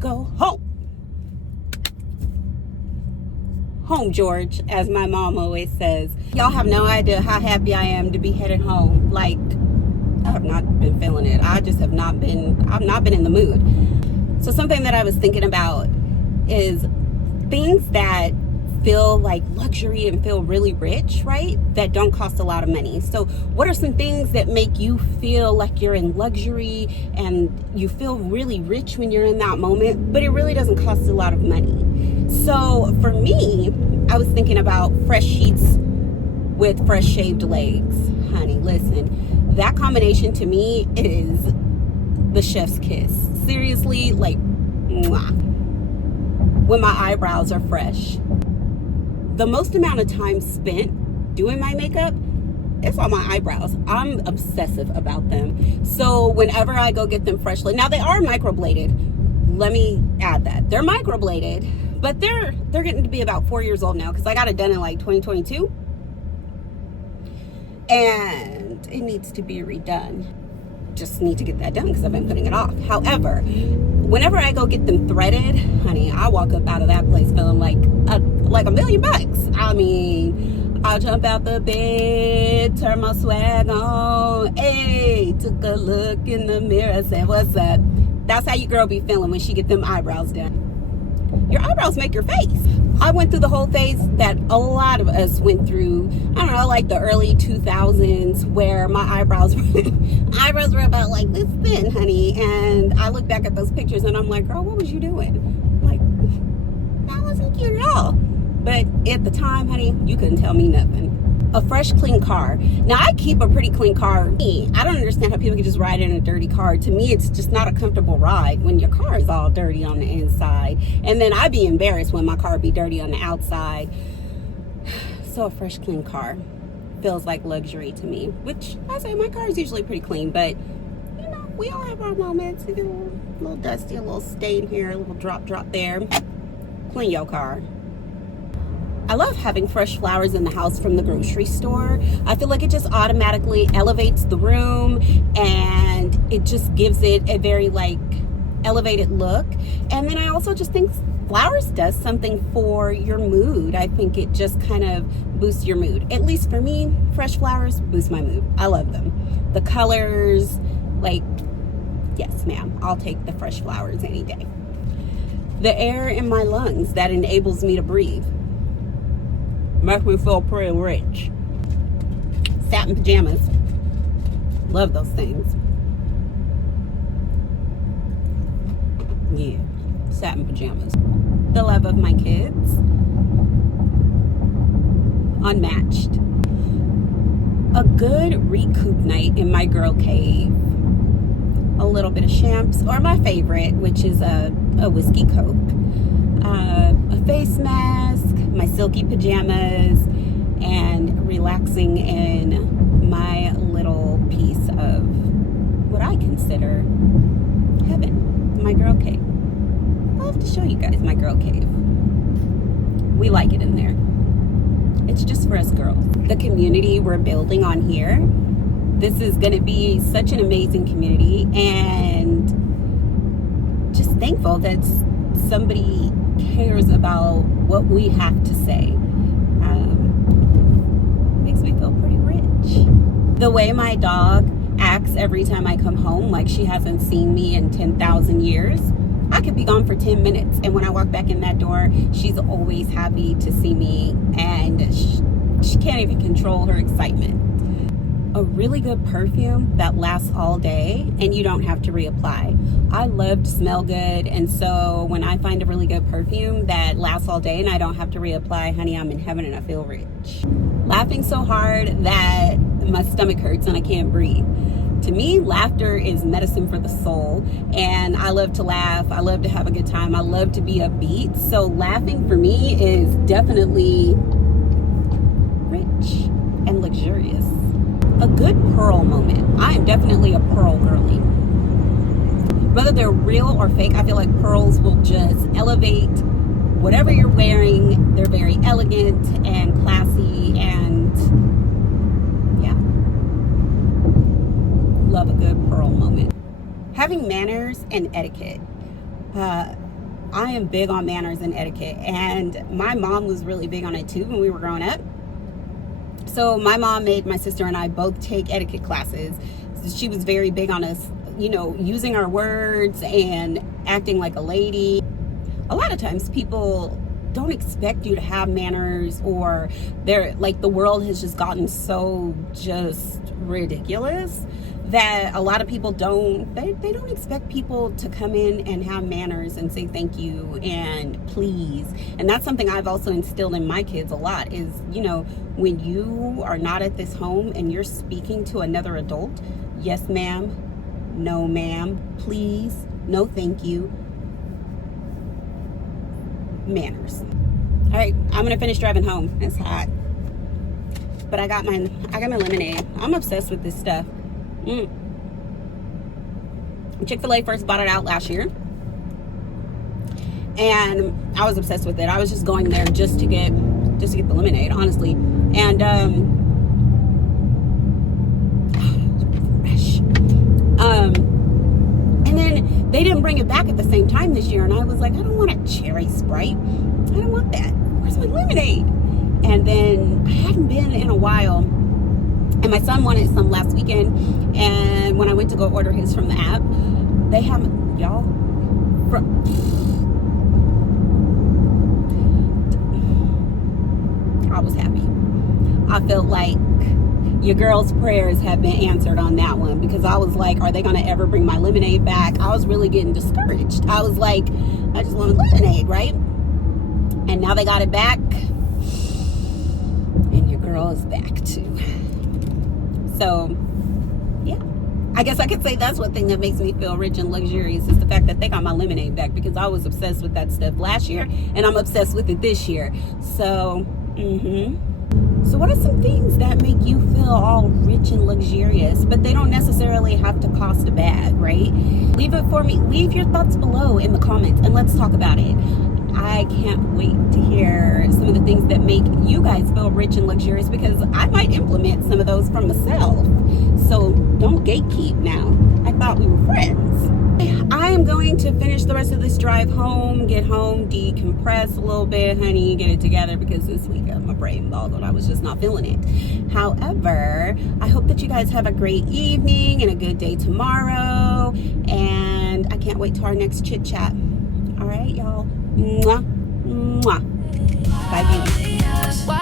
go home. Home, George, as my mom always says. Y'all have no idea how happy I am to be headed home. Like, I have not been feeling it. I've not been in the mood. So something that I was thinking about is things that feel like luxury and feel really rich, right? That don't cost a lot of money. So what are some things that make you feel like you're in luxury and you feel really rich when you're in that moment, but it really doesn't cost a lot of money? So for me, I was thinking about fresh sheets with fresh shaved legs. Honey, listen, that combination to me is the chef's kiss. Seriously, like, mwah. When my eyebrows are fresh. The most amount of time spent doing my makeup is on my eyebrows. I'm obsessive about them. So whenever I go get them freshly, now they are microbladed. Let me add that. They're microbladed, but they're getting to be about 4 years old now because I got it done in like 2022. And it needs to be redone. Just need to get that done because I've been putting it off. However, whenever I go get them threaded, honey, I walk up out of that place feeling like $1 million. I mean, I'll jump out the bed, turn my swag on, hey, took a look in the mirror, said, what's up? That's how your girl be feeling when she get them eyebrows done. Your eyebrows make your face. I went through the whole phase that a lot of us went through, I don't know, like the early 2000s, where my eyebrows were about like this thin, honey. And I look back at those pictures and I'm like, girl, what was you doing? Like, that wasn't cute at all. But at the time, honey, you couldn't tell me nothing. A fresh, clean car. Now, I keep a pretty clean car. I don't understand how people can just ride in a dirty car. To me, it's just not a comfortable ride when your car is all dirty on the inside. And then I'd be embarrassed when my car be dirty on the outside. So a fresh, clean car feels like luxury to me. Which, I say my car is usually pretty clean, but you know, we all have our moments. You get a little dusty, a little stain here, a little drop there. Clean your car. I love having fresh flowers in the house from the grocery store. I feel like it just automatically elevates the room and it just gives it a very like elevated look. And then I also just think flowers does something for your mood. I think it just kind of boosts your mood. At least for me, fresh flowers boost my mood. I love them. The colors, like, yes ma'am, I'll take the fresh flowers any day. The air in my lungs that enables me to breathe. Makes me feel pretty rich. Satin pajamas. Love those things. Yeah, satin pajamas. The love of my kids. Unmatched. A good recoup night in my girl cave. A little bit of champs, or my favorite, which is a whiskey coke. A face mask, my silky pajamas, and relaxing in my little piece of what I consider heaven, my girl cave. I'll have to show you guys my girl cave. We like it in there. It's just for us girls. The community we're building on here, this is going to be such an amazing community, and just thankful that somebody cares about what we have to say. Makes me feel pretty rich. The way my dog acts every time I come home, like she hasn't seen me in 10,000 years. I could be gone for 10 minutes, and when I walk back in that door, she's always happy to see me, and she can't even control her excitement. A really good perfume that lasts all day and you don't have to reapply. I love to smell good, and so when I find a really good perfume that lasts all day and I don't have to reapply, honey, I'm in heaven and I feel rich. Laughing so hard that my stomach hurts and I can't breathe. To me, laughter is medicine for the soul, and I love to laugh. I love to have a good time. I love to be upbeat. So laughing for me is definitely rich and luxurious. A good pearl moment. I am definitely a pearl girly. Whether they're real or fake, I feel like pearls will just elevate whatever you're wearing. They're very elegant and classy, and yeah. Love a good pearl moment. Having manners and etiquette. I am big on manners and etiquette, and my mom was really big on it too when we were growing up. So my mom made my sister and I both take etiquette classes. She was very big on us, you know, using our words and acting like a lady. A lot of times people don't expect you to have manners, or they're like, the world has just gotten so just ridiculous that a lot of people they don't expect people to come in and have manners and say thank you and please. And that's something I've also instilled in my kids a lot is, you know, when you are not at this home and you're speaking to another adult, yes ma'am, no ma'am, please, no thank you, manners. All right, I'm gonna finish driving home. It's hot, but I got my lemonade. I'm obsessed with this stuff. Chick-fil-A first bought it out last year, and I was obsessed with it. I was just going there just to get the lemonade, honestly. And fresh. And then they didn't bring it back at the same time this year, and I was like, I don't want a cherry Sprite. I don't want that. Where's my lemonade? And then I hadn't been in a while. And my son wanted some last weekend, and when I went to go order his from the app, they have, y'all, I was happy. I felt like your girl's prayers have been answered on that one, because I was like, are they going to ever bring my lemonade back? I was really getting discouraged. I was like, I just want a lemonade, right? And now they got it back, and your girl is back too. So, yeah, I guess I could say that's one thing that makes me feel rich and luxurious is the fact that they got my lemonade back, because I was obsessed with that stuff last year, and I'm obsessed with it this year. So, So what are some things that make you feel all rich and luxurious, but they don't necessarily have to cost a bag, right? Leave it for me. Leave your thoughts below in the comments, and let's talk about it. I can't wait to hear some of the things that make you guys feel rich and luxurious, because I might implement some of those for myself. So don't gatekeep now. I thought we were friends. I am going to finish the rest of this drive home, get home, decompress a little bit, honey, get it together, because this week my brain boggled. I was just not feeling it. However, I hope that you guys have a great evening and a good day tomorrow, and I can't wait till our next chit chat. All right, y'all. Mwah. Mwah. Bye, baby.